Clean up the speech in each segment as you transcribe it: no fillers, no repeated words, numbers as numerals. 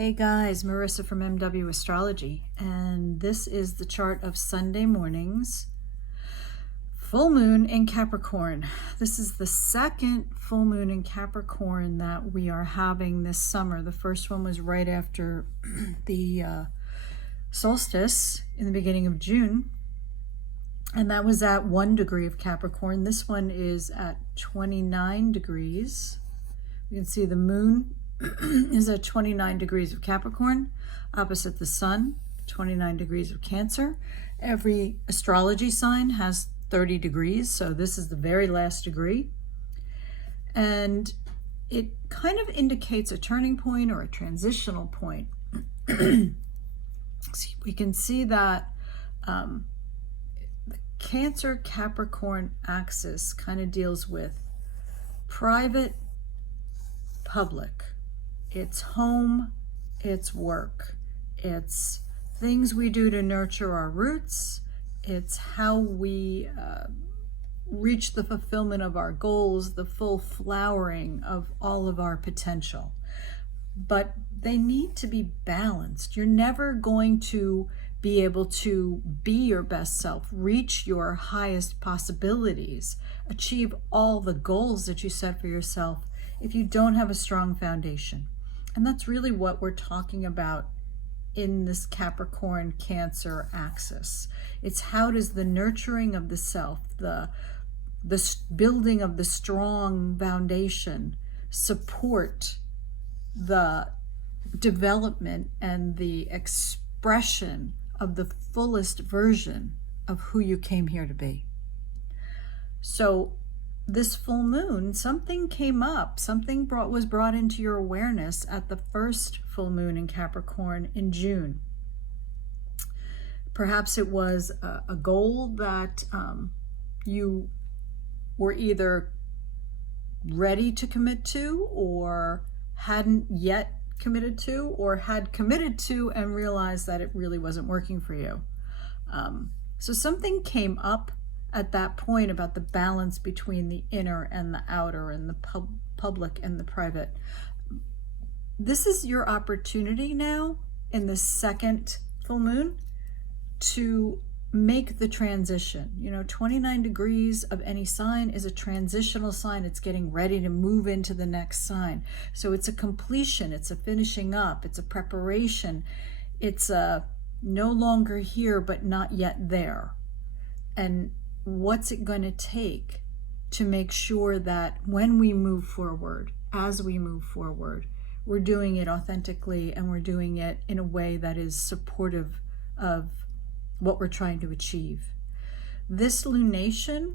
Hey guys, Marissa from MW Astrology, and this is the chart of Sunday mornings. Full moon in Capricorn. This is the second full moon in Capricorn that we are having this summer. The first one was right after the solstice in the beginning of June, and that was at 1 degree of Capricorn. This one is at 29 degrees. You can see the moon is at 29 degrees of Capricorn, opposite the sun, 29 degrees of Cancer. Every astrology sign has 30 degrees, so this is the very last degree. And it kind of indicates a turning point or a transitional point. We can see that the Cancer-Capricorn axis kind of deals with private, public. It's home, it's work, it's things we do to nurture our roots, it's how we reach the fulfillment of our goals, the full flowering of all of our potential. But they need to be balanced. You're never going to be able to be your best self, reach your highest possibilities, achieve all the goals that you set for yourself if you don't have a strong foundation. And that's really what we're talking about in this Capricorn Cancer axis. It's how does the nurturing of the self, the building of the strong foundation support the development and the expression of the fullest version of who you came here to be. So this full moon, something came up, something was brought into your awareness at the first full moon in Capricorn in June. Perhaps it was a goal that you were either ready to commit to or hadn't yet committed to, or had committed to and realized that it really wasn't working for you. So something came up at that point about the balance between the inner and the outer and the public and the private. This is your opportunity now in the second full moon to make the transition. 29 degrees of any sign is a transitional sign. It's getting ready to move into the next sign. So it's a completion, it's a finishing up, it's a preparation, it's a no longer here but not yet there. And what's it going to take to make sure that when we move forward, as we move forward, we're doing it authentically and we're doing it in a way that is supportive of what we're trying to achieve. This lunation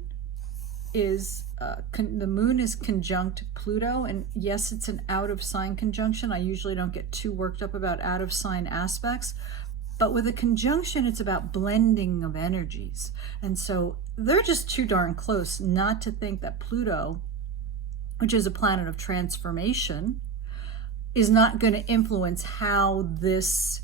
is, the moon is conjunct Pluto, and yes, it's an out of sign conjunction. I usually don't get too worked up about out of sign aspects, but with a conjunction, it's about blending of energies. And so they're just too darn close not to think that Pluto, which is a planet of transformation, is not going to influence how this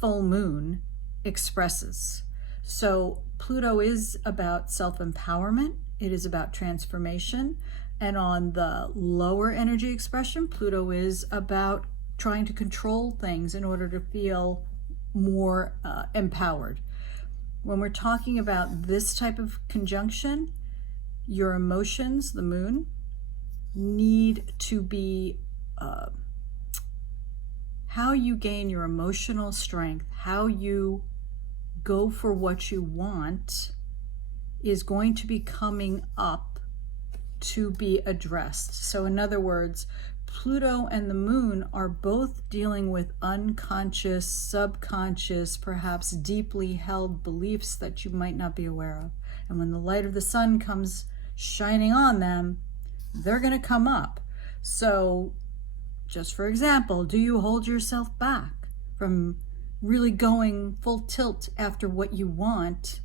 full moon expresses. So Pluto is about self-empowerment. It is about transformation. And on the lower energy expression, Pluto is about trying to control things in order to feel more empowered. When we're talking about this type of conjunction, your emotions, the moon, need to be how you gain your emotional strength, how you go for what you want is going to be coming up to be addressed. So in other words, Pluto and the moon are both dealing with unconscious, subconscious, perhaps deeply held beliefs that you might not be aware of. And when the light of the sun comes shining on them, they're going to come up. So just for example, do you hold yourself back from really going full tilt after what you want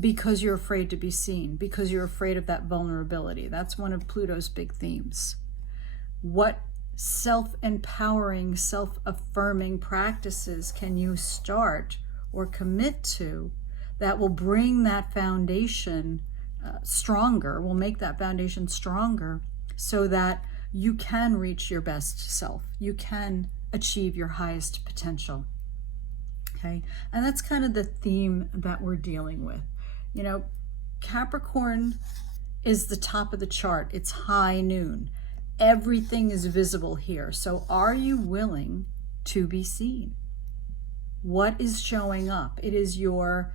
because you're afraid to be seen, because you're afraid of that vulnerability? That's one of Pluto's big themes. What self-empowering, self-affirming practices can you start or commit to that will bring that foundation stronger, will make that foundation stronger so that you can reach your best self. You can achieve your highest potential. Okay, and that's kind of the theme that we're dealing with. You know, Capricorn is the top of the chart. It's high noon. Everything is visible here. So are you willing to be seen? What is showing up? It is the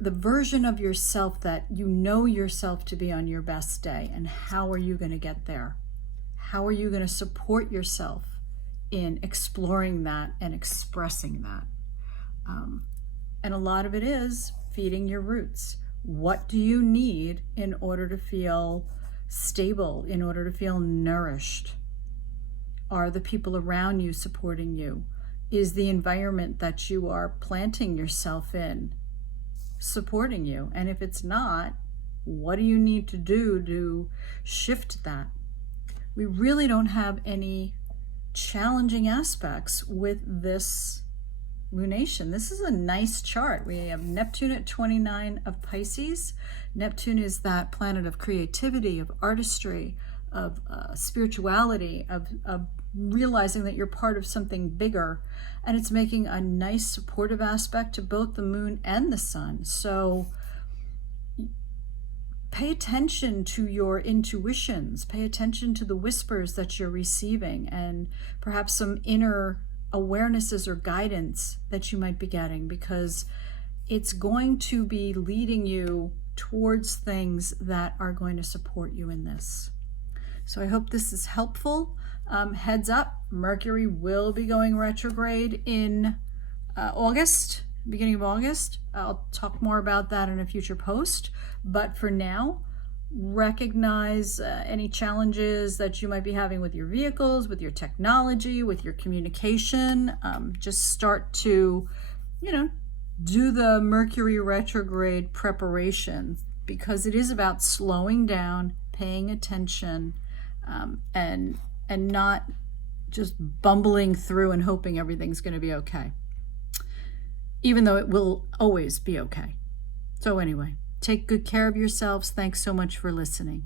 version of yourself that you know yourself to be on your best day. And how are you going to get there? How are you going to support yourself in exploring that and expressing that? And a lot of it is feeding your roots. What do you need in order to feel stable, in order to feel nourished? Are the people around you supporting you? Is the environment that you are planting yourself in supporting you? And if it's not, what do you need to do to shift that? We really don't have any challenging aspects with this lunation. This is a nice chart. We have Neptune at 29 of Pisces. Neptune is that planet of creativity, of artistry, of spirituality, of realizing that you're part of something bigger. And it's making a nice supportive aspect to both the moon and the sun. So pay attention to your intuitions. Pay attention to the whispers that you're receiving, and perhaps some inner awarenesses or guidance that you might be getting, because it's going to be leading you towards things that are going to support you in this. So I hope this is helpful. Heads up, Mercury will be going retrograde in August, beginning of August. I'll talk more about that in a future post. But for now, recognize any challenges that you might be having with your vehicles, with your technology, with your communication. Just start to, do the Mercury retrograde preparation, because it is about slowing down, paying attention, and not just bumbling through and hoping everything's going to be okay, even though it will always be okay. So anyway, take good care of yourselves. Thanks so much for listening.